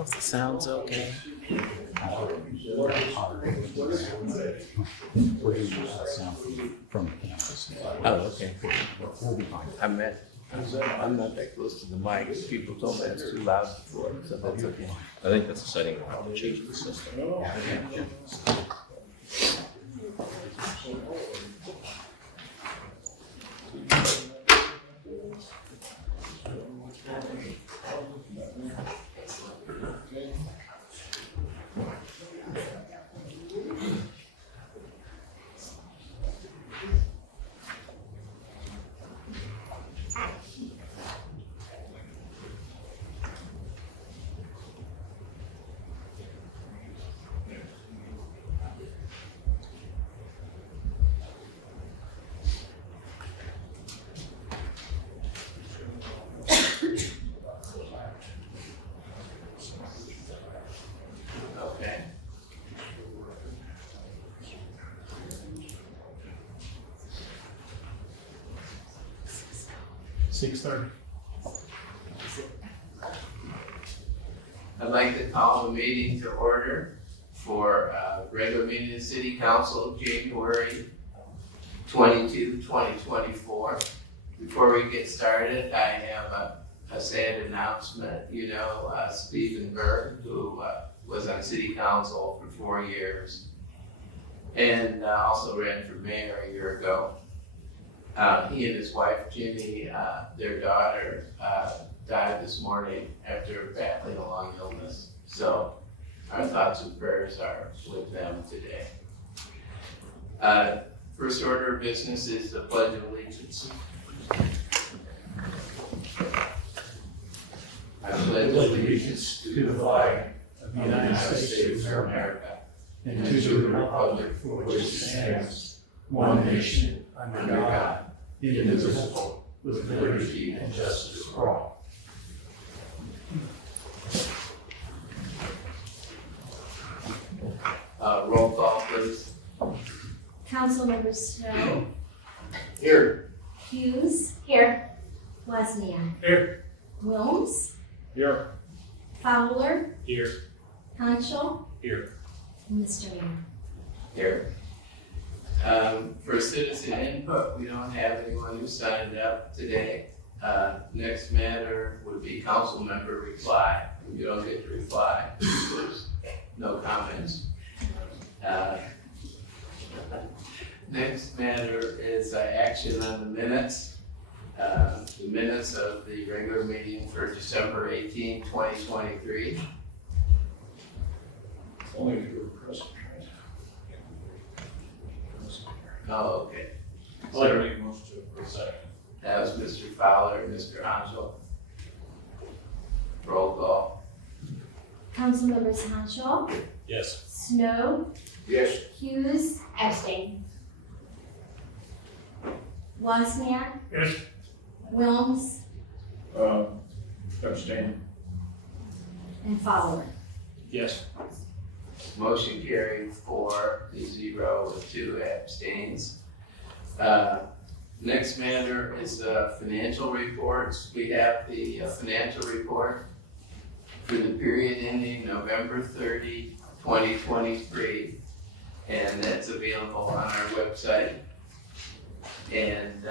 know if the sound's okay. We're gonna use that sound from campus. Oh, okay. We'll be fine. I'm not that close to the mic. People told me it's too loud before, so that's okay. I think that's a setting of changing the system. Okay. I'd like to call the meeting to order for regular meeting of City Council, January 22, 2024. Before we get started, I have a sad announcement. You know, Stephen Berg, who was on City Council for 4 years and also ran for mayor a year ago. He and his wife, Ginny, their daughter, died this morning after battling a long illness. So our thoughts and prayers are with them today. First order of business is the Pledge of Allegiance. I pledge allegiance to the flag of the United States of America and to the republic for which it stands, one nation, under God, indivisible, with liberty and justice for all. Roll call, please. Councilmember Snow. Here. Hughes. Here. Wozniak. Here. Wilms. Here. Fowler. Here. Hanschel. Here. And Mr. Mayor. Here. For citizen input, we don't have anyone who signed up today. Next matter would be council member reply. You don't get to reply. There's no comments. Next matter is action on the minutes. The minutes of the regular meeting for December 18, 2023. Only if you were present. Oh, okay. I'd like to make a motion to approve second. That was Mr. Fowler and Mr. Hanschel. Roll call. Councilmembers Hanschel. Yes. Snow. Yes. Hughes. Abstain. Wozniak. Yes. Wilms. Abstain. And Fowler. Yes. Motion carried 4-0 with 2 abstains. Next matter is financial reports. We have the financial report for the period ending November 30, 2023, and that's available on our website. And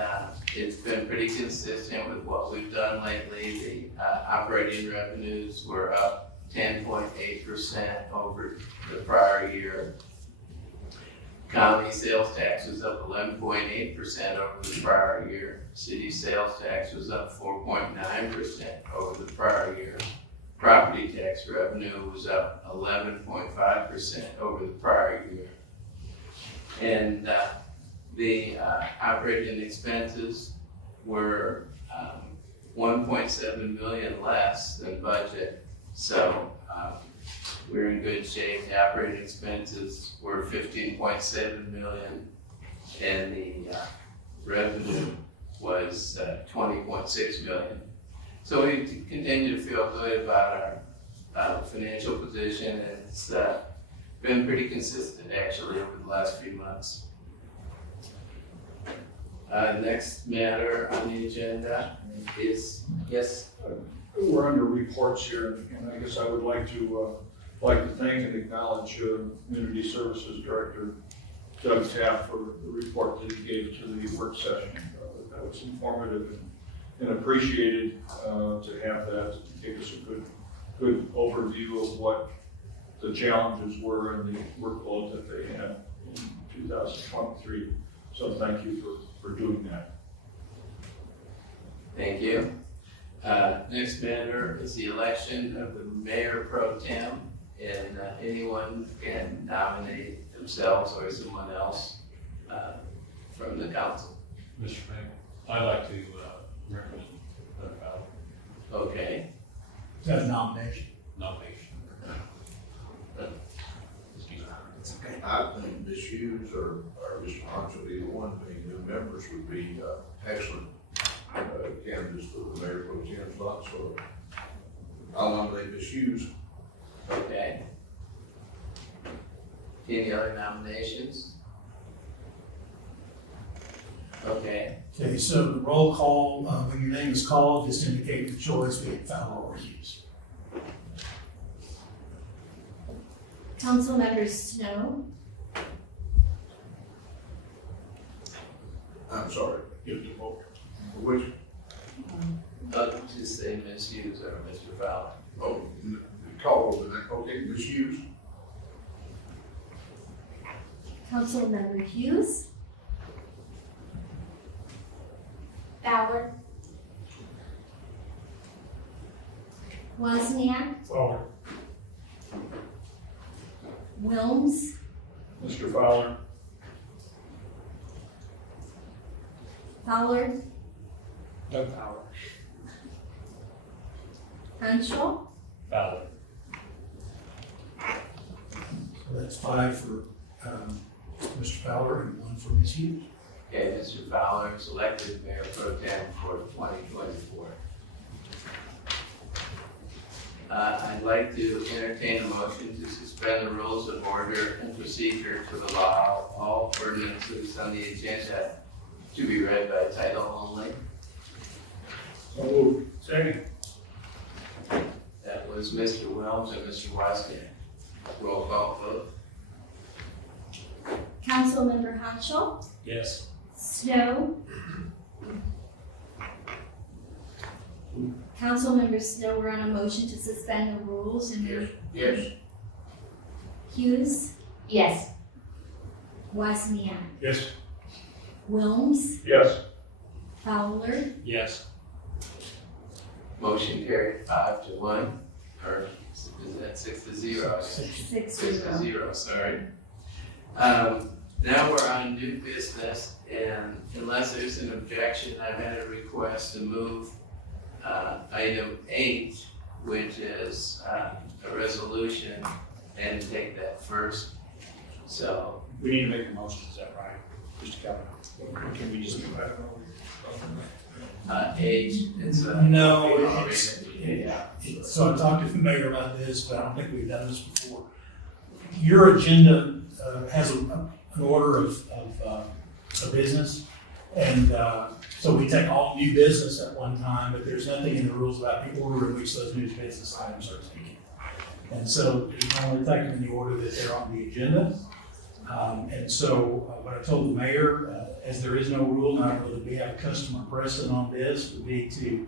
it's been pretty consistent with what we've done lately. The operating revenues were up 10.8% over the prior year. County sales tax was up 11.8% over the prior year. City sales tax was up 4.9% over the prior year. Property tax revenue was up 11.5% over the prior year. And the operating expenses were 1.7 million less than budget. So we're in good shape. The operating expenses were 15.7 million and the revenue was 20.6 million. So we continue to feel good about our financial position, and it's been pretty consistent actually over the last few months. Next matter on the agenda is, yes? we're under reports here, and I guess I would like to thank and acknowledge Community Services Director Doug Taft for the report that he gave to the work session. That was informative and appreciated to have that, to give us a good overview of what the challenges were and the workload that they had in 2023. So thank you for doing that. Thank you. Next matter is the election of the mayor pro tem, and anyone can nominate themselves or someone else from the council. Mr. Mayor, I'd like to recommend Okay. Is that a nomination? nomination. It's okay. I think Ms. Hughes or Mr. Hodgson, either one being new members would be excellent candidates for the mayor pro tem slot, so I'll nominate Ms. Hughes. Okay. Any other nominations? Okay, Okay, so the roll call, when your name is called, just indicate your choice, be it Fowler or Hughes. Councilmember Snow, I'm sorry, Give the vote. which, just say Ms. Hughes or Mr. Fowler. call over that, okay, Ms. Hughes? Councilmember Hughes, Fowler, Wozniak, Fowler. Wilms, Mr. Fowler. Fowler, Doug Fowler. Hanschel, Fowler. So that's 5 for Mr. Fowler and 1 for Ms. Hughes. Okay, Mr. Fowler is elected mayor pro tem for 2024. I'd like to entertain a motion to suspend the rules of order and procedure to allow all ordinances on the agenda to be read by title only. So moved. Second. That was Mr. Wilms and Mr. Wozniak. Roll call vote. Councilmember Hanschel, Yes. Snow. Councilmember Snow, we're on a motion to suspend the rules and move Yes. Hughes. Yes. Wozniak, Yes. Wilms, Yes. Fowler, Yes. Motion carried 5-1, or is that 6-0? 6-0. Sorry. Now we're on new business, and unless there's an objection, I've had a request to move item 8, which is a resolution, and take that first. So, We need to make a motion, is that right? Mr. Kevin? Can we just do that? 8, it's No, we it's- already- yeah. So I talked to the mayor about this, but I don't think we've done this before. Your agenda has an order of business. And so we take all new business at one time, but there's nothing in the rules about the order in which those new business items are taken. And so you only take them in the order that they're on the agenda. And so what I told the mayor, as there is no rule, and I don't know that we have a customer precedent on this, would be to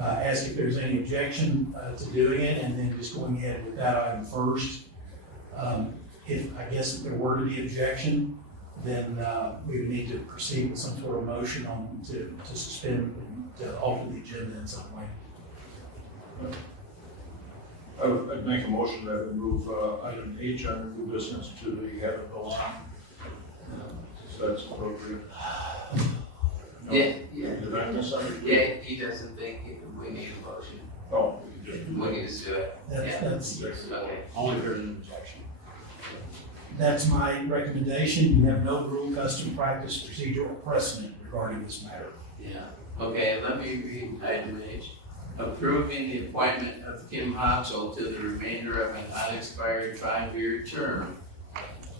ask if there's any objection to doing it, and then just going ahead with that item first. If there were to be objection, then we would need to proceed with some sort of motion to suspend, to alter the agenda in some way. I'd make a motion that we move item H on new business to the head of the line. So that's appropriate. No? Yeah, Did I miss something? yeah, he doesn't think we need a motion. Oh, we just. We need to do it. That's Okay. Only heard an objection. That's my recommendation. You have no rule, custom, practice, procedure, or precedent regarding this matter. Yeah, okay, let me read item H. Approving the appointment of Kim Hotchel to the remainder of an unexpired 5-year term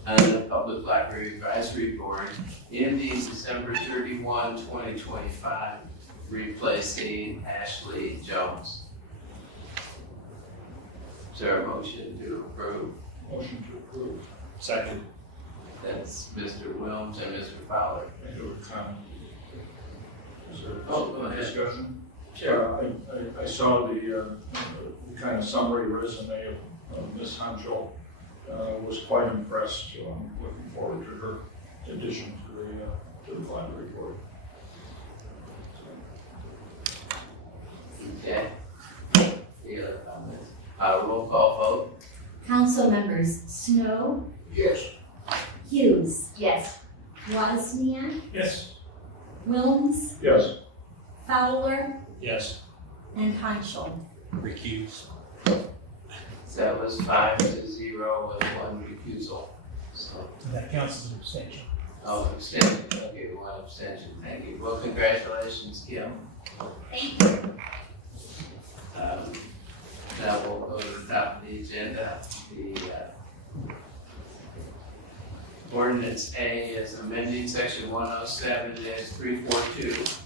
on the Public Library Advisory Board ending December 31, 2025, replacing Ashley Jones. Is there a motion to approve? Motion to approve. Second. That's Mr. Wilms and Mr. Fowler. I do a comment. Is there Oh, go ahead. discussion? Sure. I saw the kind of summary resume of Ms. Hanschel. Was quite impressed, so I'm looking forward to her addition to the final report. Okay. Any other comments? Roll call vote? Council members Snow, Yes. Hughes, Yes. Wozniak, Yes. Wilms, Yes. Fowler, Yes. and Hanschel. Recuse. So that was 5-0 with one recusal. So, That counts as an abstention. oh, abstention, okay, one abstention, thank you. Well, congratulations, Kim. Thank you. Now we'll go to the top of the agenda. The ordinance A is amending section 107-342.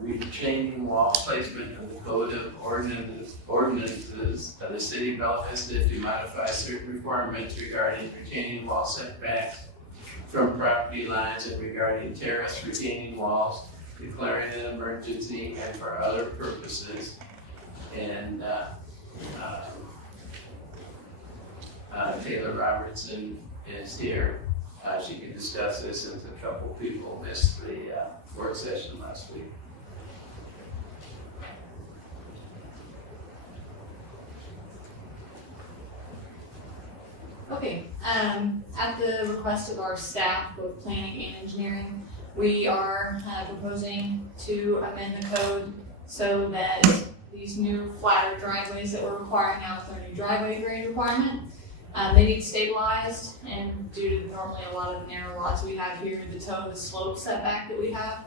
Retaining wall placement of the code of ordinances of the city of Bella Vista to modify certain requirements regarding retaining wall setbacks from property lines and regarding terrace retaining walls, declaring an emergency and for other purposes. And Taylor Robertson is here. She can discuss this since a couple people missed the work session last week. Okay, at the request of our staff, both planning and engineering, we are proposing to amend the code so that these new flatter driveways that we're requiring now with our new driveway grade requirement, they need stabilized, and due to normally a lot of narrow lots we have here, the toe of the slope setback that we have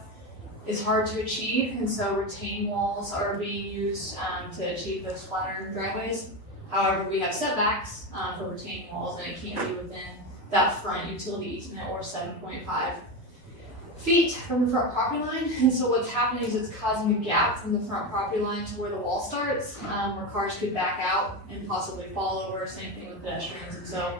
is hard to achieve, and so retaining walls are being used to achieve those flatter driveways. However, we have setbacks for retaining walls, and it can't be within that front utility easement or 7.5 feet from the front property line. And so what's happening is it's causing a gap from the front property line to where the wall starts, where cars could back out and possibly fall over. Same thing with pedestrians. And so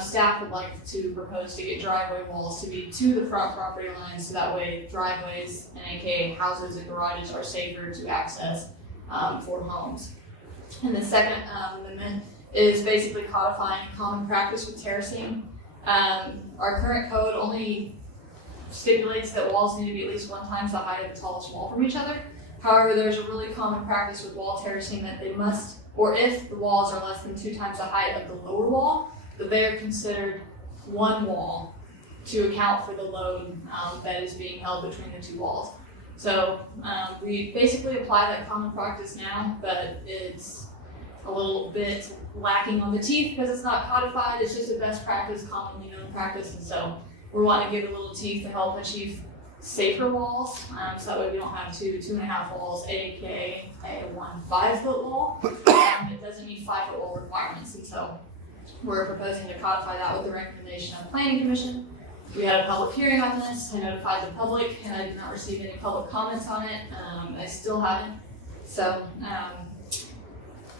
staff would like to propose to get driveway walls to be to the front property line, so that way driveways and aka houses and garages are safer to access for homes. And the second amendment is basically codifying common practice with terracing. Our current code only stipulates that walls need to be at least 1 times the height of the tallest wall from each other. However, there's a really common practice with wall terracing that they must, or if the walls are less than 2 times the height of the lower wall, that they are considered one wall to account for the load that is being held between the 2 walls. So we basically apply that common practice now, but it's a little bit lacking on the teeth because it's not codified. It's just a best practice, commonly known practice, and so we're wanting to give it a little teeth to help achieve safer walls. So that way we don't have 2.5 walls, aka a 1 5-foot wall. It doesn't meet 5-foot wall requirements, and so we're proposing to codify that with the recommendation of the Planning Commission. We had a public hearing on this. I notified the public, and I did not receive any public comments on it. I still haven't. So,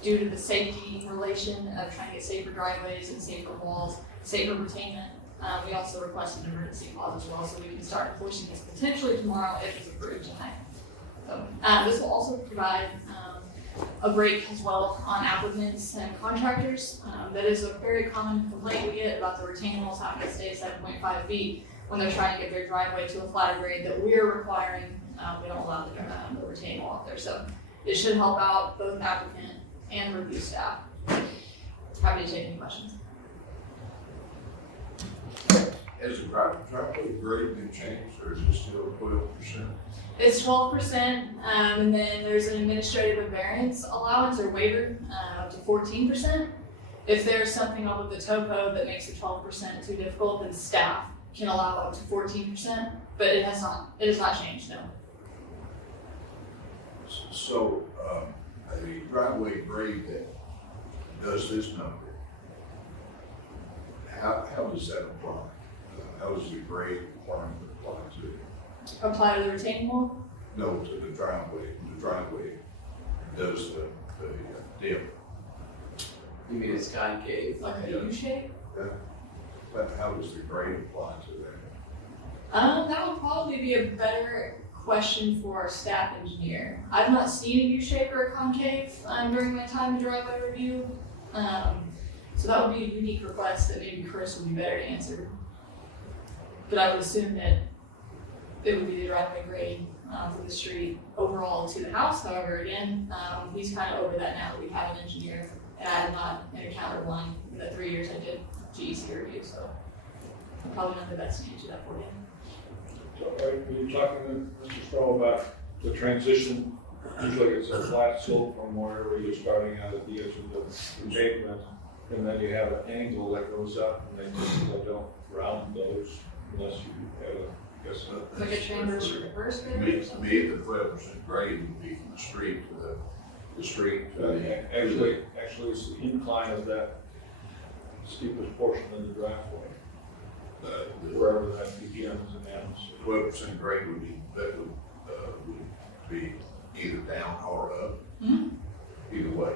due to the safety relation of trying to get safer driveways and safer walls, safer retainment, we also requested an emergency clause as well, so we can start enforcing this potentially tomorrow if it's approved tonight. So, this will also provide a break as well on applicants and contractors. That is a very common complaint we get about the retaining walls having to stay 7.5 feet when they're trying to get their driveway to a flatter grade that we're requiring. We don't allow the retaining wall up there, so it should help out both applicant and review staff. Happy to take any questions. Has the driveway grade been changed, or is it still 12%? It's 12%, and then there's an administrative variance allowance or waiver up to 14%. If there's something on the tow code that makes the 12% too difficult, then staff can allow up to 14%, but it has not changed, no. So, the driveway grade that does this number, how does that apply? How does the grade requirement apply to it? Apply to the retaining wall? No, to the driveway. The driveway does the dip. You mean it's concave? like a U shape. But how does the grade apply to that? That would probably be a better question for our staff engineer. I've not seen a U shape or a concave during my time in driveway review. So that would be a unique request that maybe Chris would be better to answer. But I would assume that it would be the driveway grade for the street overall to the house. However, again, he's kind of over that now that we have an engineer, and I have not encountered one in the 3 years I did GEC review, so I'm probably not the best to answer that for you. So, are you talking to Mr. Stroh about the transition? Usually it's a flat slope from wherever you're starting out at the edge of the pavement, and then you have an angle that goes up, and they typically don't round those unless you have a, I guess, Like a transverse or reverse To bit me, or to something? me, the 12% grade would be from the street to the street. Actually, it's the incline of that steepest portion of the driveway, The wherever that begins and ends. 12% grade would be either down or up, Mhm. either way.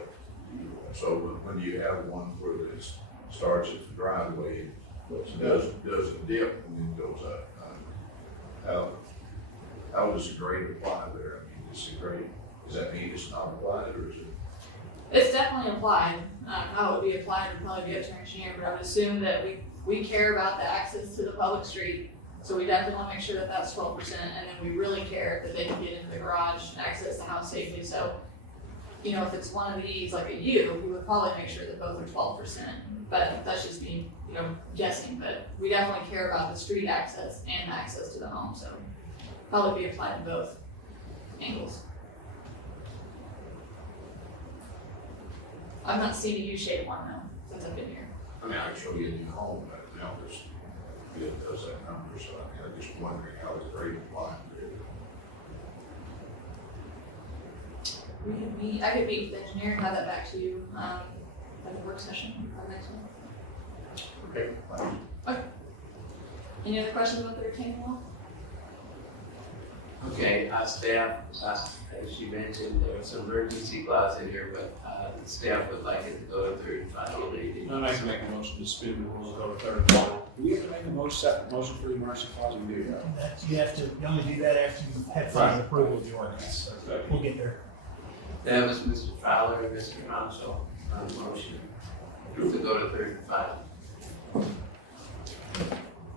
So when you have one where it starts at the driveway, it doesn't dip and then goes up. How does the grade apply there? I mean, does that mean it's not applied, or is it? It's definitely applied. How it would be applied would probably be up to our engineer, but I would assume that we care about the access to the public street. So we definitely want to make sure that that's 12%, and then we really care that they can get into the garage and access the house safely. So, you know, if it's one of these, like a U, we would probably make sure that both are 12%. But that's just me, you know, guessing. But we definitely care about the street access and access to the home, so probably be applied to both angles. I've not seen a U-shaped one though, since I've been here. I mean, I can show you a new home, but now it does that number, so I'm just wondering how the grade applies there. We could meet, I could meet with the engineer and have that back to you, at the work session, our next one. Okay. Any other questions about the retaining wall? Okay, staff, as you mentioned, there was some emergency clause in here, but the staff would like it to go to third and final reading. I'd like to make a motion to suspend the rules, go to third and final. Do we have to make a motion for the emergency clause? We do. You only do that after you have final approval of the ordinance, so we'll get there. That was Mr. Fowler and Mr. Mansell on the motion to go to third and final.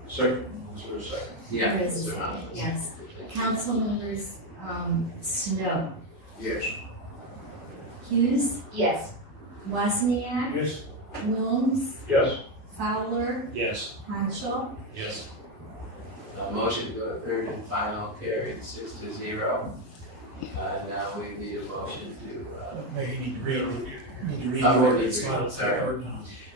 Second, is there a second? Yeah, Yes. Mr. Mansell. Yes. Council members, Snow, Yes. Hughes, Yes. Wozniak, Yes. Wilms, Yes. Fowler, Yes. Hanschel. Yes. Motion to go to third and final carried 6-0. Now we need a motion to, Maybe you need to read the Oh, we ordinance. need to read it, sorry.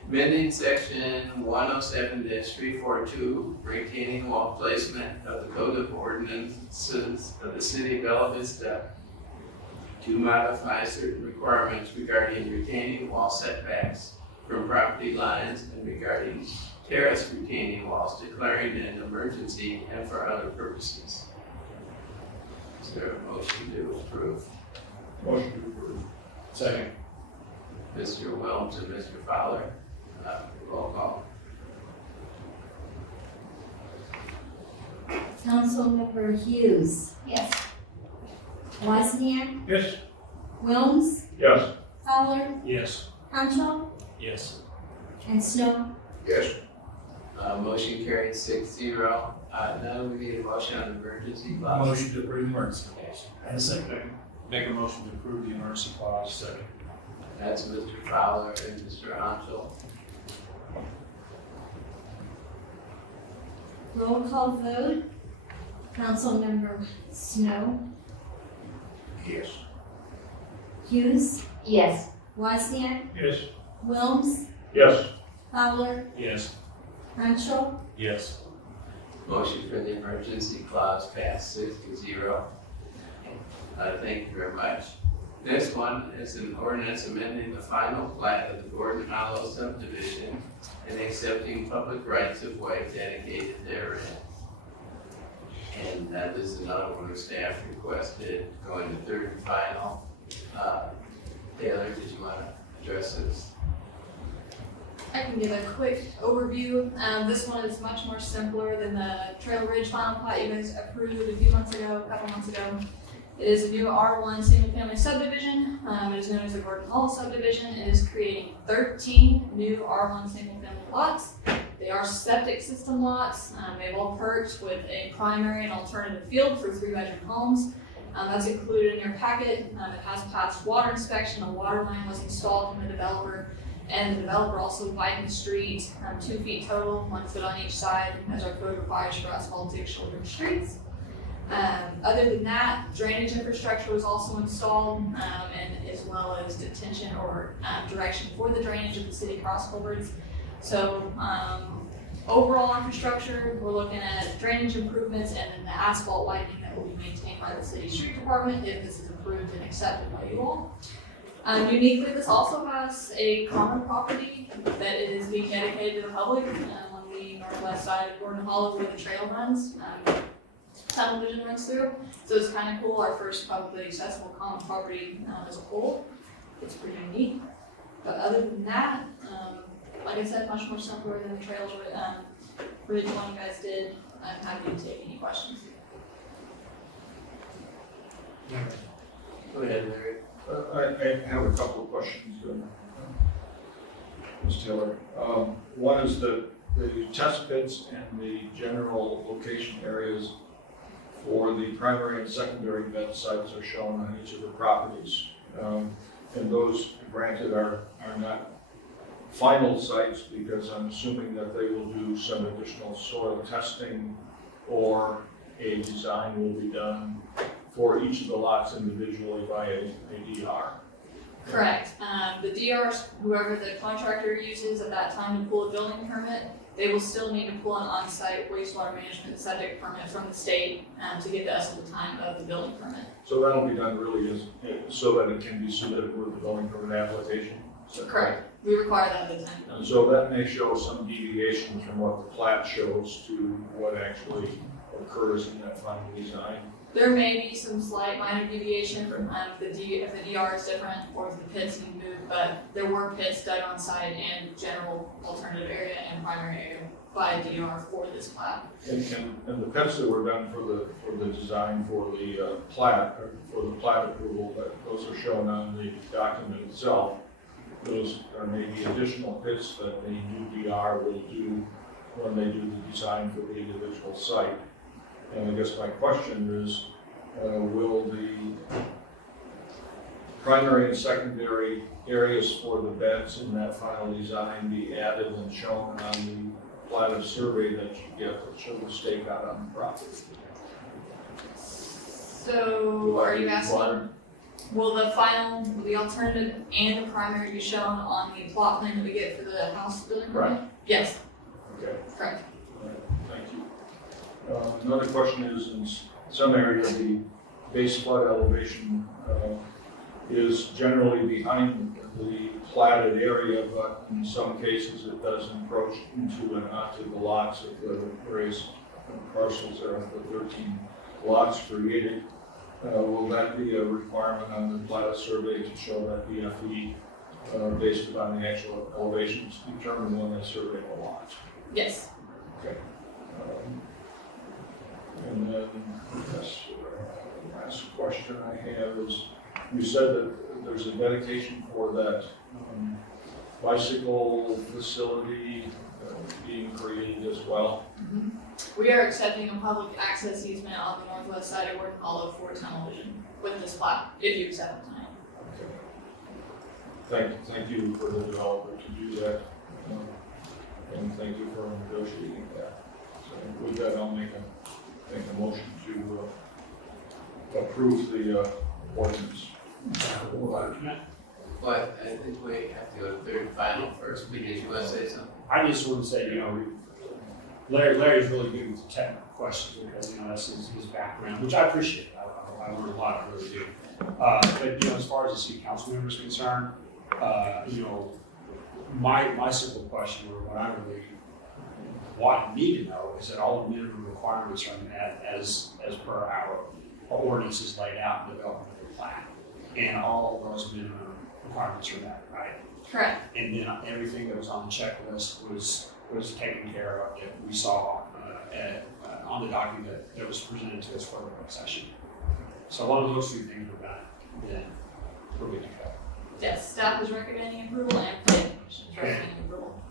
amending section 107-342, retaining wall placement of the Code of Ordinances of the City of Bella Vista to modify certain requirements regarding retaining wall setbacks from property lines and regarding terrace retaining walls, declaring an emergency and for other purposes. Is there a motion to approve? Motion to approve. Second. Mr. Wilms and Mr. Fowler, roll call. Councilmember Hughes, Yes. Wozniak, Yes. Wilms, Yes. Fowler, Yes. Hanschel, Yes. and Snow. Yes. Motion carried 6-0. Now we need a motion on emergency clause. Motion to approve emergency clause. And a second. Make a motion to approve the emergency clause. Second. That's Mr. Fowler and Mr. Hanschel. Roll call vote. Councilmember Snow, Yes. Hughes, Yes. Wozniak, Yes. Wilms, Yes. Fowler, Yes. Hanschel, Yes. Motion for the emergency clause passed 6-0. Thank you very much. This one is an ordinance amending the final plat of the Gordon Hollow subdivision and accepting public rights of way dedicated therein. And this is another one the staff requested going to third and final. Taylor, did you want to address this? I can give a quick overview. This one is much more simpler than the Trail Ridge final plat you guys approved a couple months ago. It is a new R1 single family subdivision. It is known as the Gordon Hall subdivision. It is creating 13 new R1 single family lots. They are septic system lots. They've all perked with a primary and alternative field for 3-bedroom homes. That's included in your packet. It has passed water inspection. A water line was installed from the developer, and the developer also widened the street 2 feet total, 1 foot on each side, as our code requires for asphaltic shoulder streets. Other than that, drainage infrastructure was also installed, and as well as detention or direction for the drainage of the city cross culverts. So overall infrastructure, we're looking at drainage improvements and then the asphalt widening that will be maintained by the city street department if this is approved and accepted by you all. Uniquely, this also has a common property that is being dedicated to the public on the northwest side of Gordon Hollow where the trail runs. Tunnel vision runs through. So it's kind of cool, our first publicly accessible common property as a whole. It's pretty unique. But other than that, like I said, much more simpler than the Trail Ridge one you guys did. I'm happy to take any questions. Go ahead, Larry. I have a couple of questions, Ms. Taylor. One is the test pits and the general location areas for the primary and secondary bed sites are shown on each of the properties. And those, granted, are not final sites because I'm assuming that they will do some additional soil testing or a design will be done for each of the lots individually by a DR. Correct. The DRs, whoever the contractor uses at that time to pull a building permit, they will still need to pull an on-site wastewater management and septic permit from the state to get to us at the time of the building permit. So that'll be done really so that it can be submitted with the building permit application? Correct. We require that at the time. And so that may show some deviation from what the plat shows to what actually occurs in that final design. There may be some slight minor deviation from if the DR is different or if the pits need moved, but there were pits dug on site and general alternative area and primary area by DR for this plat. And the pits that were done for the design for the plat, or for the plat approval, those are shown on the document itself. Those are maybe additional pits that the new DR will do when they do the design for the individual site. And I guess my question is, will the primary and secondary areas for the beds in that final design be added and shown on the platted survey that you get that show the stakeout on the property? So are you asking, will the alternative and the primary be shown on the plot plan that we get for the house building permit? Right. Yes, Okay. correct. All right, thank you. Another question is, in some area, the base flood elevation is generally behind the platted area, but in some cases it does encroach into and onto the lots of the various parcels there of the 13 lots created. Will that be a requirement on the platted survey to show that BFE based upon the actual elevations determined when they survey the lot? Yes. Okay. And then, yes, the last question I have is, you said that there's a dedication for that bicycle facility being created as well. Mm-hmm. We are accepting a public access easement on the northwest side of Gordon Hollow for tunnel vision with this plat, if you accept it tonight. Okay. Thank you for the developer to do that. And thank you for negotiating that. So with that, I'll make a motion to approve the ordinance. But I think we have to go to third and final first, because you want to say something? I just want to say, Larry's really good with the technical questions because, that's his background, which I appreciate. I learned a lot, I really do. But, as far as the city council member is concerned, my simple question, or what I really want me to know, is that all the minimum requirements are met as per our ordinance is laid out in the development of the plan. And all of those minimum requirements are met, right? Correct. And then everything that was on the checklist was taken care of that we saw on the document that was presented to us for the work session. So as long as those two things were done, then we're good to go. Yes, staff is recommending approval and planning commission is recommending approval.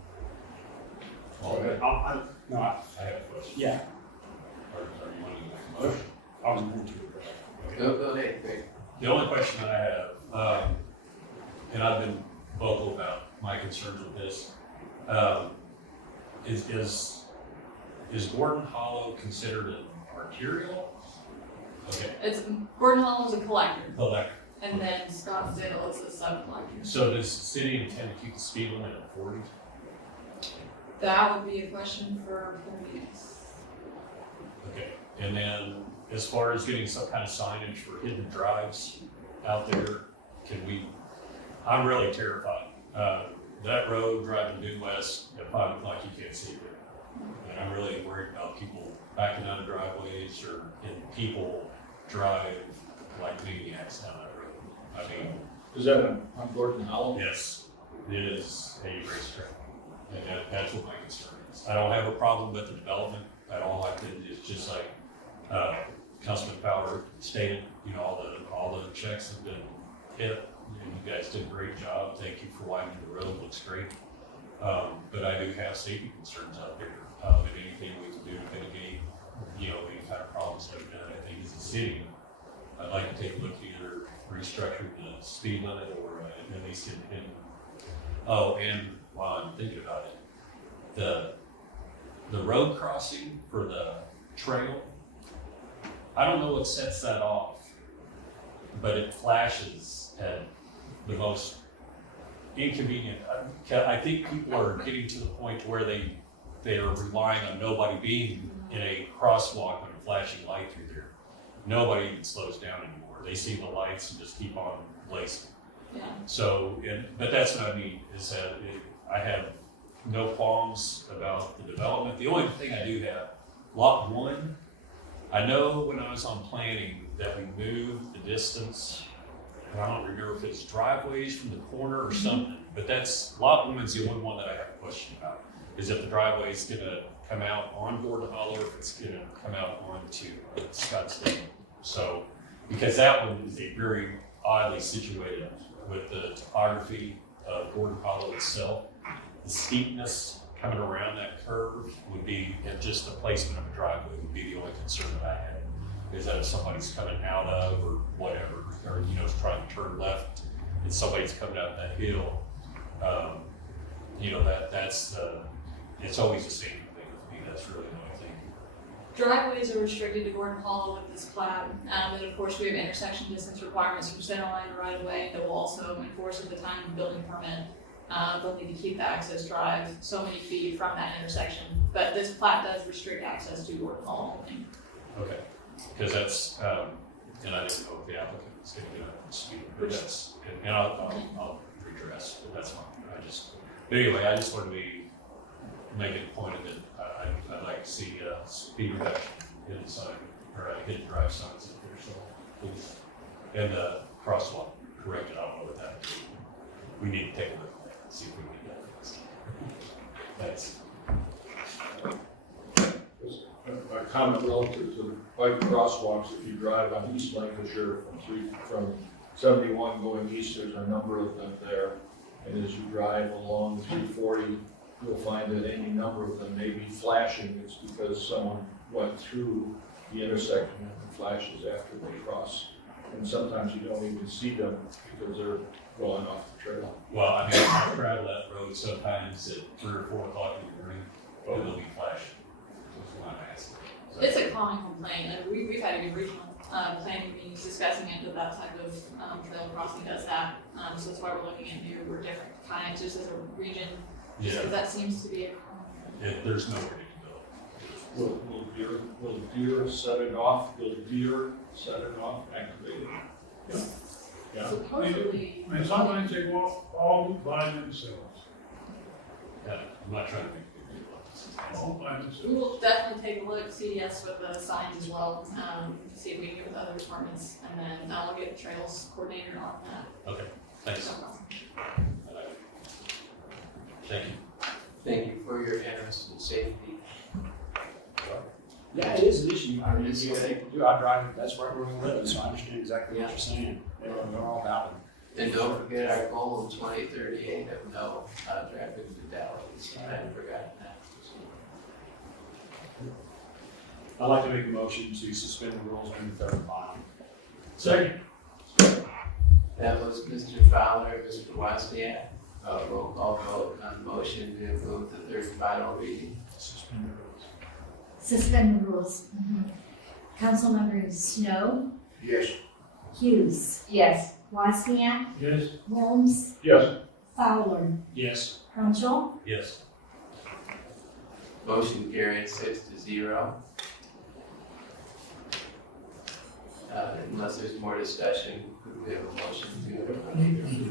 Okay. No, I have a question. Yeah. Or you want to make a motion? I was going to. Go ahead, Craig. The only question that I have, and I've been vocal about my concerns with this, is Gordon Hollow considered an arterial? Okay, Gordon Hollow is a collector, collector. and then Scottsdale is a sub-collector. So does the city intend to keep the speed limit at 40? That would be a question for police. Okay, and then as far as getting some kind of signage for hidden drives out there, I'm really terrified. That road driving due west at 5 o'clock, you can't see it. And I'm really worried about people backing out of driveways and people drive like maniacs down that road. I mean, Is that on Gordon Hollow? yes, it is a racetrack. And that's what my concern is. I don't have a problem with the development at all. It's just like, Councilman Fowler stated, all the checks have been hit. You guys did a great job. Thank you for widening the road. Looks great. But I do have safety concerns out there. And anything we can do to mitigate, any kind of problems like that, I think as a city, I'd like to take a look at either restructuring the speed limit or at least and while I'm thinking about it, the road crossing for the trail, I don't know what sets that off, but it flashes at the most inconvenient. I think people are getting to the point where they are relying on nobody being in a crosswalk with a flashing light through there. Nobody even slows down anymore. They see the lights and just keep on blazing. Yeah. So, but that's what I mean, is that I have no qualms about the development. The only thing I do have, lot 1, I know when I was on planning that we moved the distance, and I don't remember if it's driveways from the corner or something, but lot 1 is the only one that I have a question about. Is if the driveway is gonna come out on Gordon Hollow, or if it's gonna come out onto Scottsdale. So, because that one is a very oddly situated with the topography of Gordon Hollow itself. The steepness coming around that curve would be, and just the placement of a driveway would be the only concern that I had. Is that if somebody's coming out of or whatever, or trying to turn left, and somebody's coming out that hill, it's always the same thing with me. That's really the only thing. Driveways are restricted to Gordon Hollow with this plat, and of course we have intersection distance requirements from center line to right of way that will also enforce at the time of building permit. They'll need to keep the access drive so many feet from that intersection, but this plat does restrict access to Gordon Hollow only. Okay, because that's, and I didn't know if the applicant was going to get up to speed, but that's, and I'll redress, but that's fine. But anyway, I just wanted to make it pointed that I'd like to see speed reduction hidden sign, or hidden drive signs up there, so please. And the crosswalk corrected, I don't know what that is. We need to take a look at that and see if we can get that fixed. Thanks. A comment relative to bike crosswalks. If you drive on East Lancashire from 71 going east, there's a number of them there. And as you drive along 340, you'll find that any number of them may be flashing. It's because someone went through the intersection and flashes after they cross. And sometimes you don't even see them because they're going off the trail. Well, I mean, I travel that road sometimes at 3 or 4 o'clock in the morning, and they'll be flashing. That's what I'm asking. So, It's a common complaint, and we've had a regional planning meetings discussing it, that type of trail crossing does that. So that's why we're looking at new or different kinds, just as a region, just because that seems to be a common. there's no predictability. Will deer set it off? Will deer set it off, activate it? Yeah. Supposedly. And sometimes they walk all by themselves. I'm not trying to make a big deal about this. All by themselves. We will definitely take a look at CDS with the signs as well, see if we can get with other departments, and then I'll get the trails coordinator on that. Okay, thanks. No problem. Thank you. Thank you for your interest in safety. Yeah, it is an issue. I mean, you know, people do, I drive, that's right where we live, so I understand exactly what you're saying. They're all valid. And don't forget our goal in 2038 of no traffic fatalities. I hadn't forgotten that. I'd like to make a motion to suspend the rules and third and final. Second. That was Mr. Fowler, Mr. Wozniak. Roll call vote on the motion to approve the third and final reading. Suspend the rules. Suspend the rules. Council members Snow, Yes. Hughes, Yes. Wozniak, Yes. Holmes, Yes. Fowler, Yes. Hanschel, Yes. Motion carried 6-0. Unless there's more discussion, could we have a motion to?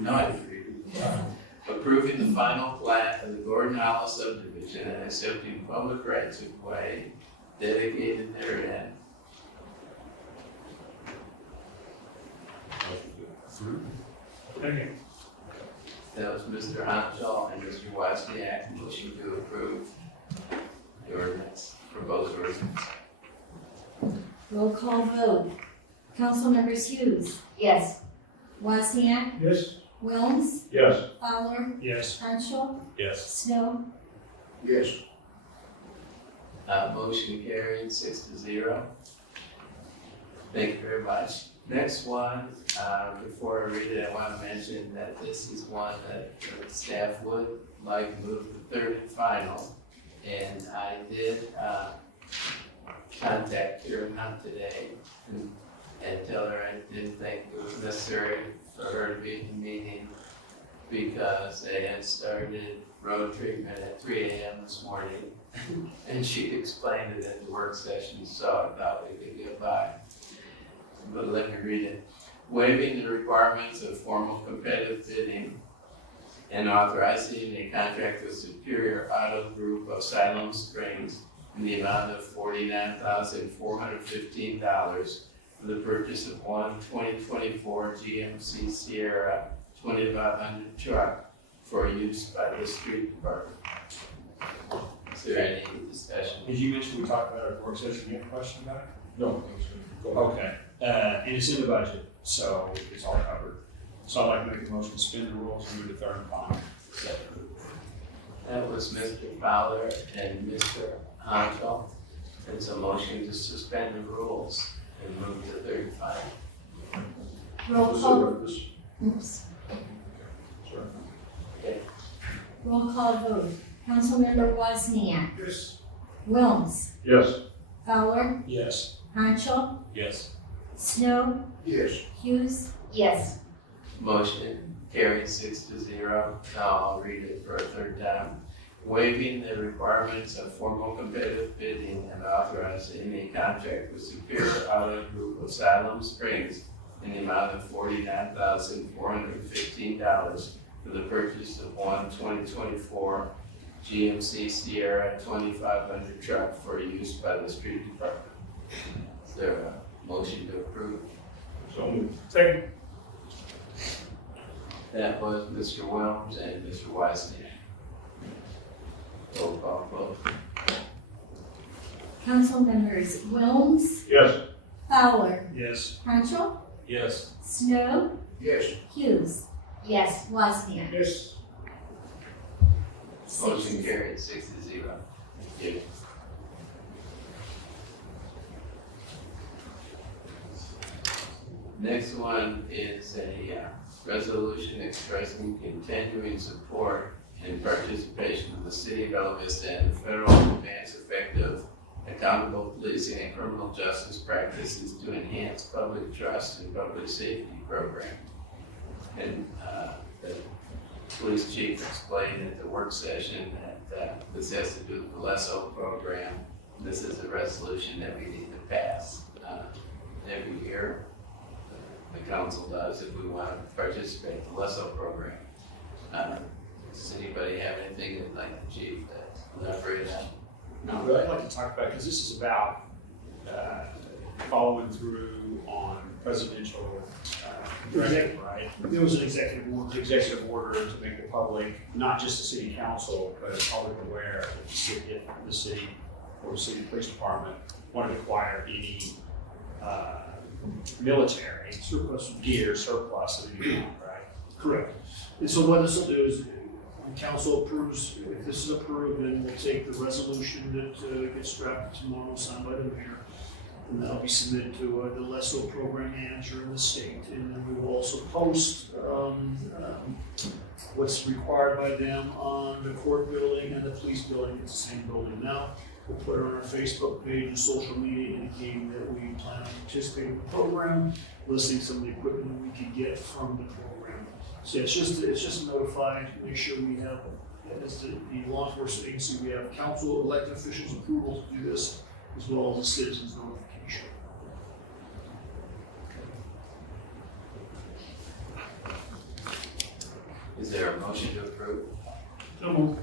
No, I agree. Approving the final plat of the Gordon Hollow subdivision and accepting public rights of way dedicated therein. Second. That was Mr. Hanschel and Mr. Wozniak. Motion to approve the ordinance, proposed ordinance. roll call vote. Council members Hughes, Yes. Wozniak, Yes. Wilms, Yes. Fowler, Yes. Hanschel, Yes. Snow, Yes. Motion carried 6-0. Thank you very much. Next one, before I read it, I want to mention that this is one that the staff would like to move to third and final. And I did contact her, not today, and tell her I didn't think it was necessary for her to be in the meeting because they had started road treatment at 3 a.m. this morning. And she explained it at the work session, so I thought we could get by. But let me read it. Waiving the requirements of formal competitive bidding and authorizing a contract with Superior Auto Group of Siloam Springs in the amount of $49,415 for the purchase of one 2024 GMC Sierra 2500 truck for use by the street department. Is there any discussion? As you mentioned, we talked about it at work session. You have a question about it? No. Okay. And it's in the budget, so it's all covered. So I'd like to make a motion to suspend the rules and move to third and final. That was Mr. Fowler and Mr. Hanschel. It's a motion to suspend the rules and move to third and final. roll call, oops, Okay. roll call vote. Councilmember Wozniak, Yes. Wilms, Yes. Fowler, Yes. Hanschel, Yes. Snow, Yes. Hughes, Yes. Motion carried 6-0. Now I'll read it for a third time. Waiving the requirements of formal competitive bidding and authorizing a contract with Superior Auto Group of Siloam Springs in the amount of $49,415 for the purchase of one 2024 GMC Sierra 2500 truck for use by the street department. Is there a motion to approve? So moved. Second. That was Mr. Wilms and Mr. Wozniak. Roll call vote. Council members Wilms, Yes. Fowler, Yes. Hanschel, Yes. Snow, Yes. Hughes, Yes. Wozniak. Yes. Motion carried 6-0. Thank you. Next one is a resolution expressing continuing support and participation of the city of Bella Vista and the federal advance effective accountable policing and criminal justice practices to enhance public trust and public safety program. And the police chief explained at the work session that this has to do with the LESO program. This is a resolution that we need to pass every year. The council does if we want to participate in the LESO program. Does anybody have anything they'd like the chief to elaborate on? No, but I'd like to talk about, because this is about following through on presidential directive, right? There was an executive order to make the public, not just the city council, but the public aware that the city or the city police department wanted to acquire any military surplus gear, surplus that you want, right? Correct. And so what this will do is, when council approves, if this is approved, then we'll take the resolution that gets drafted tomorrow, signed by the mayor, and that'll be submitted to the LESO program manager in the state. And then we will also post what's required by them on the court building and the police building. It's the same building now. We'll put it on our Facebook page and social media indicating that we plan on participating in the program, listing some of the equipment that we could get from the program. So it's just notified, make sure we have, as the law enforcement agency, we have council, elected officials approval to do this, as well as the citizens notification. Is there a motion to approve? So moved.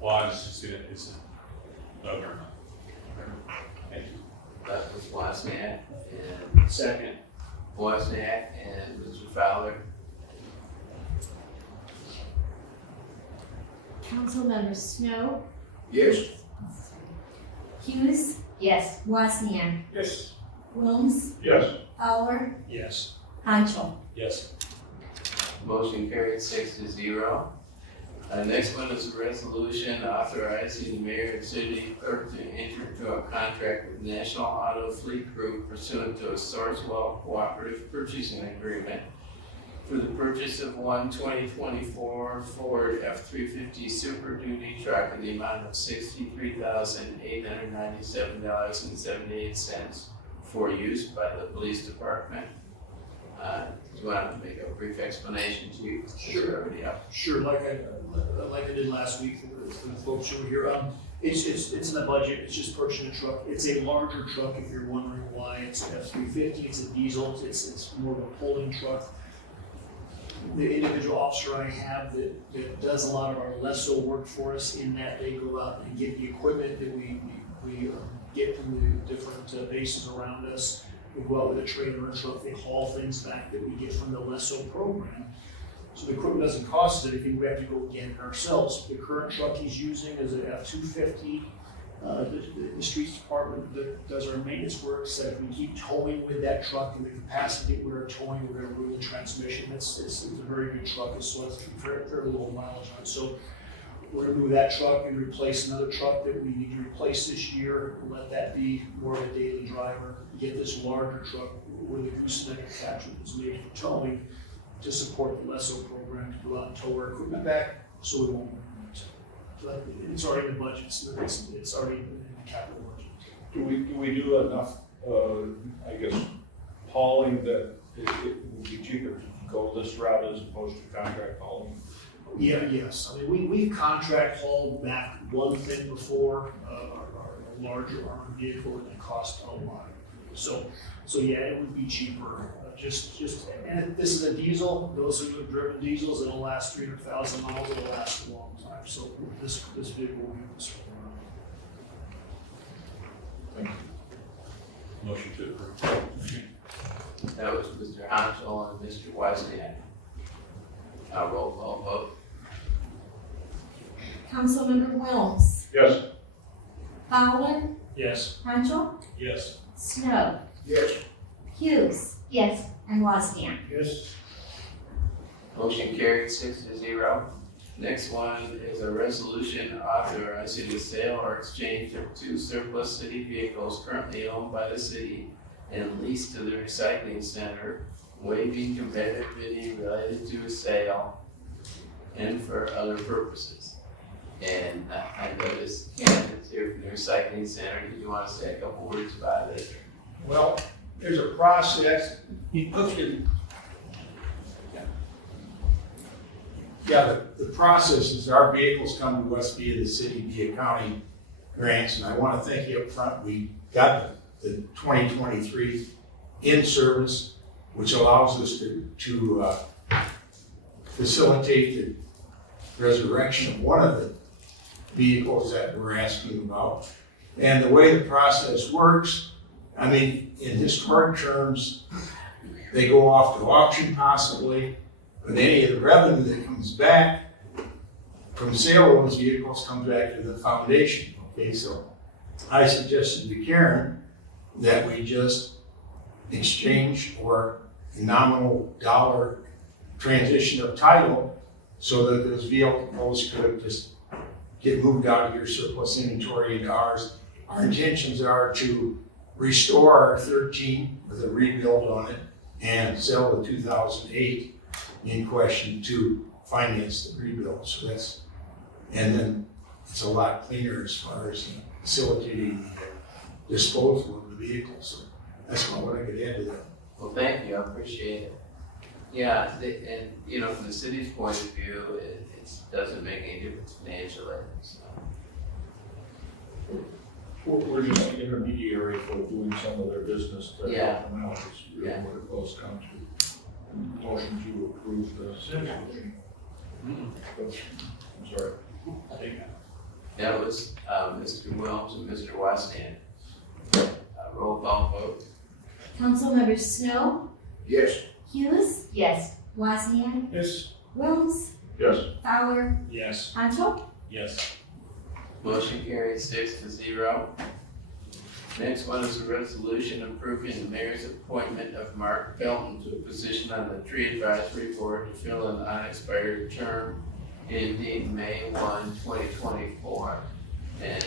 Well, I was just gonna, it's a vote or not. Thank you. That was Wozniak and Second. Wozniak and Mr. Fowler. Councilmember Snow, Yes. Hughes, Yes. Wozniak, Yes. Wilms, Yes. Fowler, Yes. Hanschel. Yes. Motion carried 6-0. Next one is a resolution authorizing the mayor and city clerk to enter into a contract with National Auto Fleet Group pursuant to a Sourcewell Cooperative Purchasing Agreement for the purchase of one 2024 Ford F-350 Super Duty truck in the amount of $63,897.78 for use by the police department. Do you want to make a brief explanation to you? Sure. Already up. Sure, like I did last week for the folks who were here. It's in the budget, it's just purchasing a truck. It's a larger truck, if you're wondering why. It's an F-350, it's a diesel, it's more of a pulling truck. The individual officer I have that does a lot of our LESO work for us, in that they go out and get the equipment that we get from the different bases around us. We go out with a trailer and truck, they haul things back that we get from the LESO program. So the equipment doesn't cost us anything, we have to go get it ourselves. The current truck he's using is an F-250. The streets department that does our maintenance work said if we keep towing with that truck and the capacity that we're towing, we're gonna ruin the transmission. It's a very good truck, so it's very low mileage on it. So we're gonna move that truck and replace another truck that we need to replace this year, and let that be more of a daily driver. Get this larger truck where the gooseneck attachment is made for towing to support the LESO program to go out and tow our equipment back, so we won't. So it's already in the budget, so it's already in the capital budget. Do we do enough, I guess, hauling that it would be cheaper to go this route as opposed to contract hauling? Yeah, yes, I mean, we've contract hauled back one thing before, our larger armored vehicle, and it cost a lot. So yeah, it would be cheaper, and this is a diesel, those who have driven diesels, it'll last 300,000 miles, it'll last a long time, so this vehicle will be this one. Motion to approve. That was Mr. Hanschel and Mr. Wozniak. Roll call vote. Councilmember Wilms, Yes. Fowler, Yes. Hanschel, Yes. Snow, Yes. Hughes, Yes. and Wozniak. Yes. Motion carried 6-0. Next one is a resolution authorizing the sale or exchange of 2 surplus city vehicles currently owned by the city and leased to the recycling center, waiving competitive bidding related to a sale and for other purposes. And I noticed candidates here from the recycling center. Did you want to say a couple words about it? Well, there's a process, the process is our vehicles come to us via the city, via county grants, and I want to thank you up front. We got the 2023 in service, which allows us to facilitate the resurrection of one of the vehicles that we're asking about. And the way the process works, I mean, in historic terms, they go off to auction possibly, but any of the revenue that comes back from sale of those vehicles comes back to the foundation, okay? So I suggested to Karen that we just exchange or nominal dollar transition of title so that those vehicles could just get moved out of your surplus inventory into ours. Our intentions are to restore our 13 with a rebuild on it and sell the 2008 in question to finance the rebuild. So that's, and then it's a lot cleaner as far as facilitating the disposal of the vehicles. So that's what I could add to that. Well, thank you, I appreciate it. Yeah, and, you know, from the city's point of view, it doesn't make any difference financially, so. We're just an intermediary for doing some of their business to Yeah. help them out, is really Yeah. what it boils down to. Motion to approve the resolution. I'm sorry. That was, Mr. Wilms and Mr. Weston. Roll call vote. Councilmembers Snow, Yes. Hughes, Yes. Wozniak, Yes. Wilms, Yes. Fowler, Yes. Hanschel. Yes. Motion carried 6-0. Next one is a resolution approving the mayor's appointment of Mark Belton to a position on the tree advisory board to fill an unexpired term ending May 1, 2024. And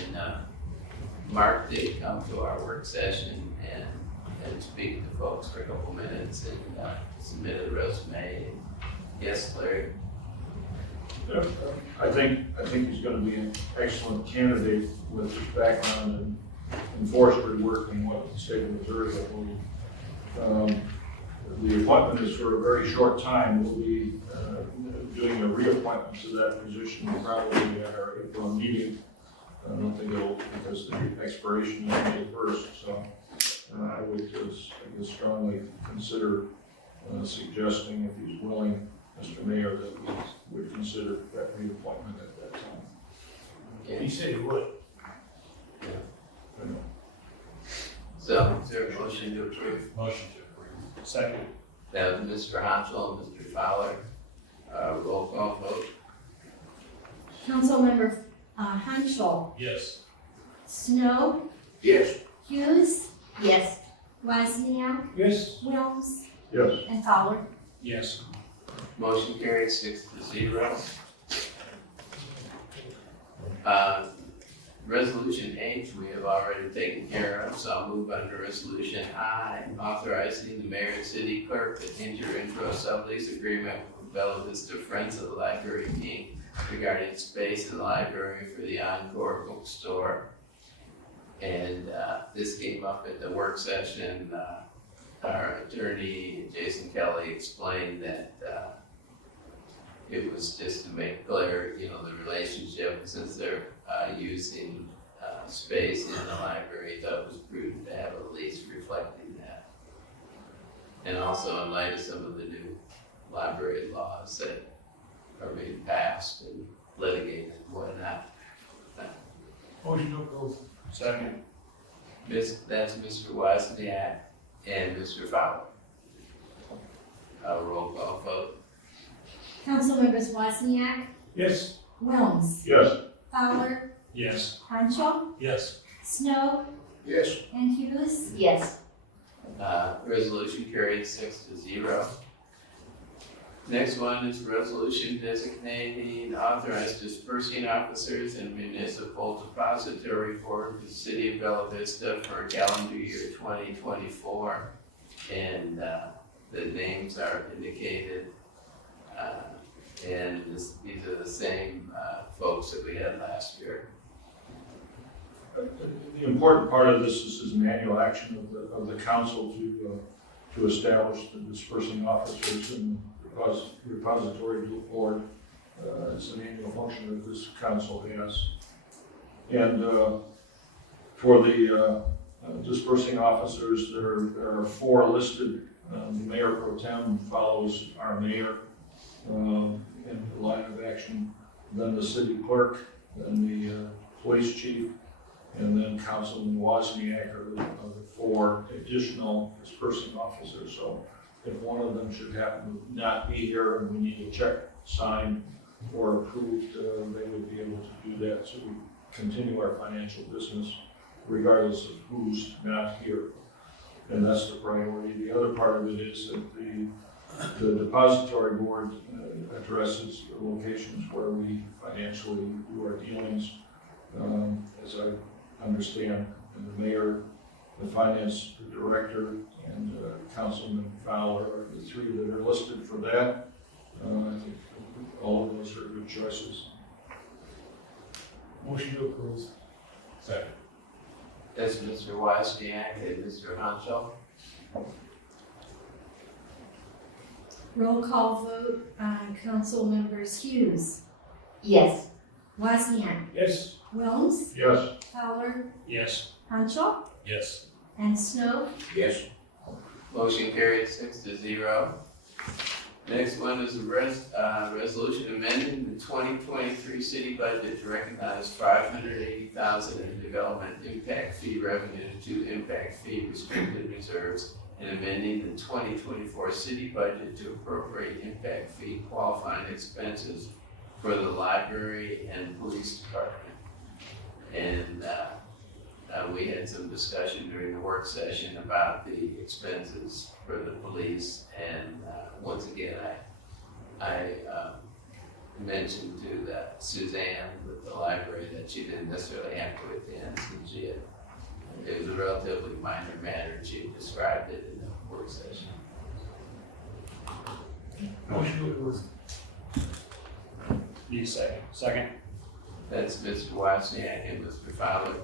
Mark did come to our work session and speak to folks for a couple minutes and submitted a resume. Yes, Larry? I think he's gonna be an excellent candidate with his background in forestry work and what the state of Missouri will need. The appointment is for a very short time. We'll be doing a reappointment to that position probably at our April meeting. I don't think it'll, because the expiration is May 1st, so I would just, I guess, strongly consider suggesting, if he's willing, Mr. Mayor, that we would consider that reappointment at that time. Okay. He said he would. So, is there a motion to approve? Motion to approve. Second. That was Mr. Hanschel and Mr. Fowler. Roll call vote. Councilmember Hanschel, Yes. Snow, Yes. Hughes, Yes. Wozniak, Yes. Wilms, Yes. and Fowler. Yes. Motion carried 6-0. Resolution H, we have already taken care of, so I'll move on to Resolution I, authorizing the mayor and city clerk to enter into a sublease agreement with Bella Vista Friends of the Library Inc. regarding space in the library for the Encore bookstore. And this came up at the work session. Our attorney, Jason Kelly, explained that it was just to make clear, you know, the relationship, since they're using space in the library, that it was prudent to have a lease reflecting that. And also in light of some of the new library laws that are being passed and litigated and whatnot. Motion to approve. Second. That's Mr. Wozniak and Mr. Fowler. Roll call vote. Councilmembers Wozniak, Yes. Wilms, Yes. Fowler, Yes. Hanschel, Yes. Snow, Yes. and Hughes. Yes. Resolution carried 6-0. Next one is resolution designating authorized dispersing officers and municipal depository for the city of Bella Vista for calendar year 2024. And the names are indicated. And these are the same folks that we had last year. The important part of this is an annual action of the council to establish the dispersing officers and repository board. It's an annual function that this council has. And for the dispersing officers, there are 4 listed. The mayor pro tem follows our mayor in the line of action, then the city clerk, then the police chief, and then Councilman Wozniak are the 4 4 additional dispersing officers. So if one of them should happen to not be here and we need a check signed or approved, they would be able to do that. So we continue our financial business regardless of who's not here. And that's the priority. The other part of it is that the depository board addresses the locations where we financially do our dealings. As I understand, and the mayor, the finance director, and Councilman Fowler are the 3 that are listed for that. I think all of those are good choices. Motion to approve. Second. That's Mr. Wozniak and Mr. Hanschel. Roll call vote on council members Hughes, Yes. Wozniak, Yes. Wilms, Yes. Fowler, Yes. Hanschel, Yes. and Snow. Yes. Motion carried 6-0. Next one is a resolution amending the 2023 city budget to recognize $580,000 in development impact fee revenue to impact fee restricted reserves and amending the 2024 city budget to appropriate impact fee qualifying expenses for the library and police department. And we had some discussion during the work session about the expenses for the police, and once again, I mentioned to that Suzanne with the library that she didn't necessarily have to attend, since it was a relatively minor matter, and she described it in the work session. Motion to approve. Need a second. Second. That's Mr. Wozniak and Mr. Fowler.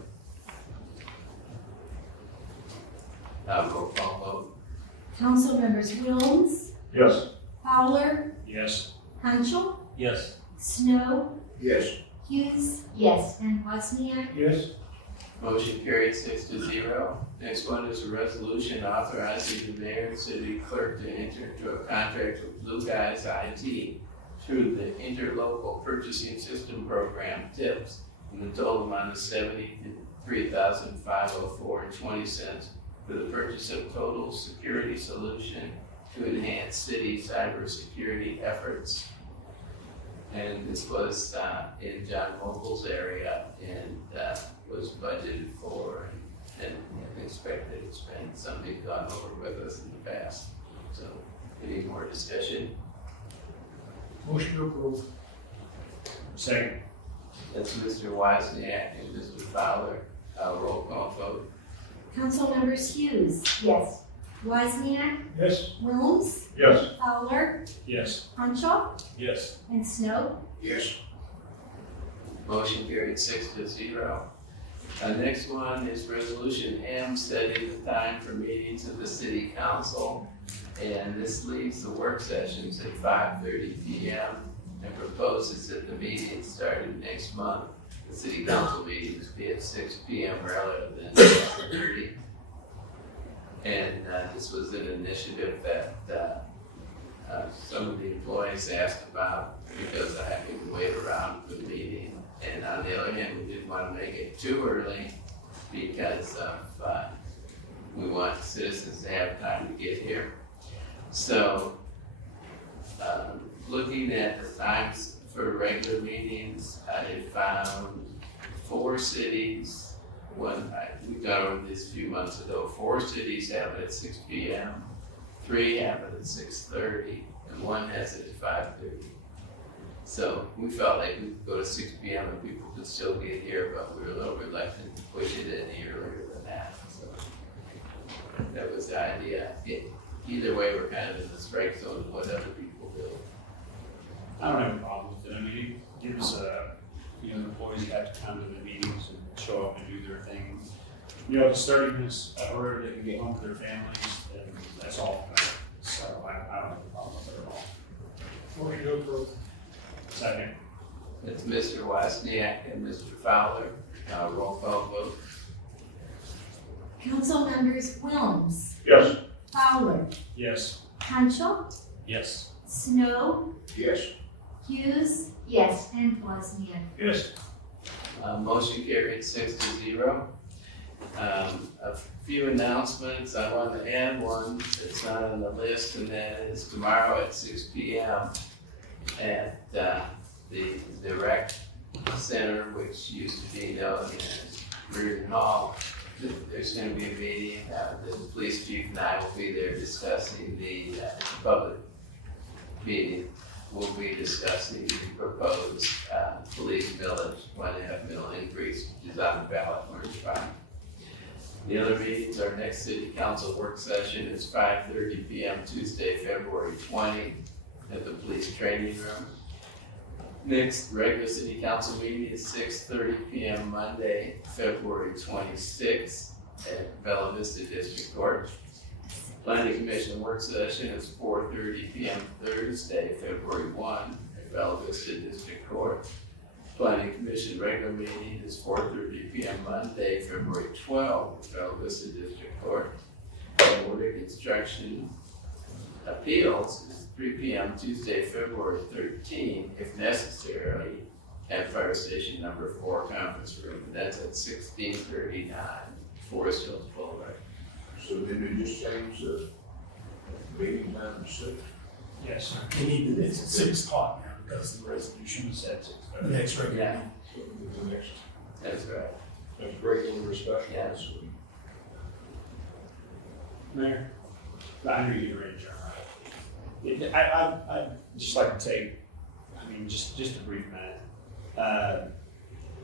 Roll call vote. Council members Wilms, Yes. Fowler, Yes. Hanschel, Yes. Snow, Yes. Hughes, Yes. and Wozniak. Yes. Motion carried 6-0. Next one is a resolution authorizing the mayor and city clerk to enter into a contract with Blue Guys IT through the Interlocal Purchasing System Program, TIPS, in the total amount of $73,504.20 for the purchase of total security solution to enhance city cybersecurity efforts. And this was in John Mogel's area and was budgeted for and expected to spend. Something gone over with us in the past. So, any more discussion? Motion to approve. Second. That's Mr. Wozniak and Mr. Fowler. Roll call vote. Council members Hughes, Yes. Wozniak, Yes. Wilms, Yes. Fowler, Yes. Hanschel, Yes. and Snow. Yes. Motion carried 6-0. Next one is resolution M, setting the time for meetings of the city council. And this leaves the work sessions at 5:30 p.m. and proposes that the meeting started next month. The city council meetings be at 6 p.m. rather than 7:30. And this was an initiative that some of the employees asked about because I had to wait around for the meeting. And on the other hand, we didn't want to make it too early because of, we want citizens to have time to get here. So, looking at the times for regular meetings, I found 4 cities. We got over this a few months ago. 4 cities have it at 6 p.m., 3 have it at 6:30, and 1 has it at 5:30. So we felt like we could go to 6 p.m. and people could still get here, but we were a little reluctant to push it any earlier than that. So that was the idea. Either way, we're kind of in the strike zone of what other people do. I don't have a problem with it. I mean, it gives, the employees have to come to the meetings and show up and do their thing. If it's 30 minutes earlier, they can get home to their families, and that's all. So I don't have a problem with it at all. Motion to approve. Second. It's Mr. Wozniak and Mr. Fowler. Roll call vote. Council members Wilms, Yes. Fowler, Yes. Hanschel, Yes. Snow, Yes. Hughes, Yes. and Wozniak. Yes. Motion carried 6-0. A few announcements, I want to add one that's not on the list, and that is tomorrow at 6 p.m. at the rec center, which used to be known as Reardon Hall. There's going to be a meeting, the police chief and I will be there discussing the public meeting. We'll be discussing the proposed police village 1.5 mil increase, which is on the ballot March 5. The other meetings, our next city council work session is 5:30 p.m. Tuesday, February 20 at the police training room. Next regular city council meeting is 6:30 p.m. Monday, February 26 at Bella Vista District Court. Planning Commission work session is 4:30 p.m. Thursday, February 1 at Bella Vista District Court. Planning Commission regular meeting is 4:30 p.m. Monday, February 12 at Bella Vista District Court. And Board of Construction Appeals is 3 p.m. Tuesday, February 13, if necessary, at Fire Station number 4 conference room. That's at 1639 Forest Hills Boulevard. So did we just change the meeting time to 6? Yes, sir. We need to, it's at 6 o'clock now because the resolution was set the next regular Yeah. meeting. So the next, That's right. next regular discussion. Yeah. this week. Mayor, I know you're ready, John. I'd just like to take, I mean, just a brief minute.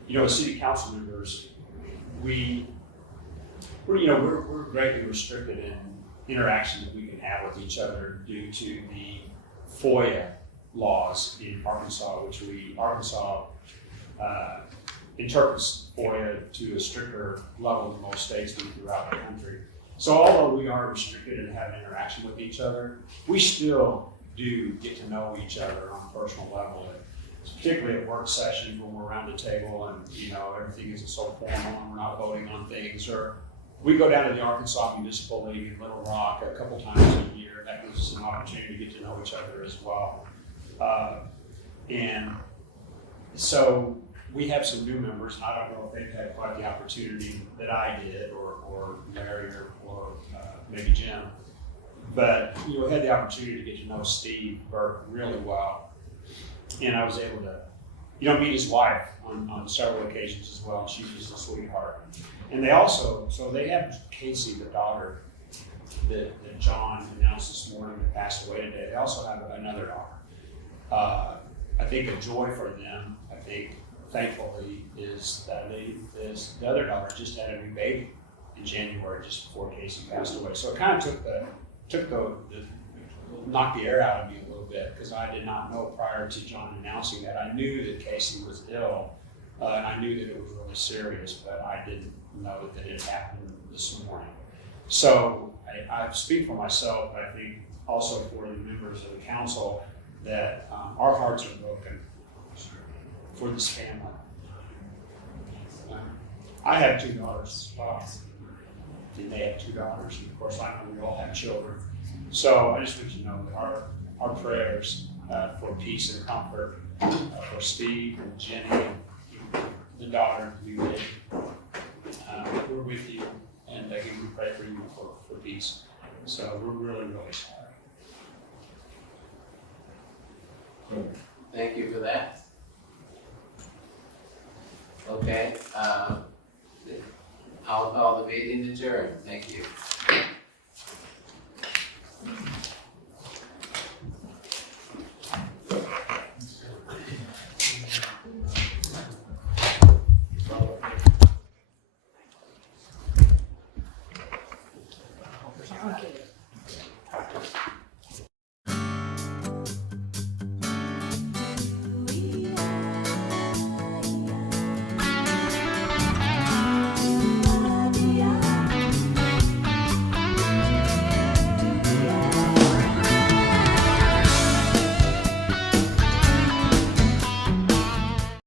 You know, as city council members, we're greatly restricted in interaction that we can have with each other due to the FOIA laws in Arkansas, which Arkansas interprets FOIA to a stricter level than most states do throughout the country. So although we are restricted in having interaction with each other, we still do get to know each other on a personal level. Particularly at work sessions when we're around the table and, you know, everything isn't so formal and we're not voting on things. Or we go down to the Arkansas Municipal League in Little Rock a couple times a year. That gives us an opportunity to get to know each other as well. And so we have some new members, and I don't know if they've had quite the opportunity that I did, or Larry, or maybe Jim. But you know, we had the opportunity to get to know Steve Burke really well, and I was able to, you know, meet his wife on several occasions as well. And she was a sweetheart. And they also, so they have Casey, the daughter that John announced this morning that passed away today. They also have another daughter. I think a joy for them, I think, thankfully, is that the other daughter just had a new baby in January, just before Casey passed away. So it kind of knocked the air out of me a little bit, because I did not know prior to John announcing that. I knew that Casey was ill, and I knew that it was really serious, but I didn't know that it happened this morning. So I speak for myself, but I think also for the members of the council, that our hearts are broken for this family. I have 2 daughters as well, and they have 2 daughters, and of course I know we all have children. So I just want you to know that our prayers for peace and comfort for Steve and Jenny, the daughter, the new lady, we're with you, and again we pray for you for peace. So we're really, really sorry. Thank you for that. Okay, I'll call the meeting adjourned. Thank you.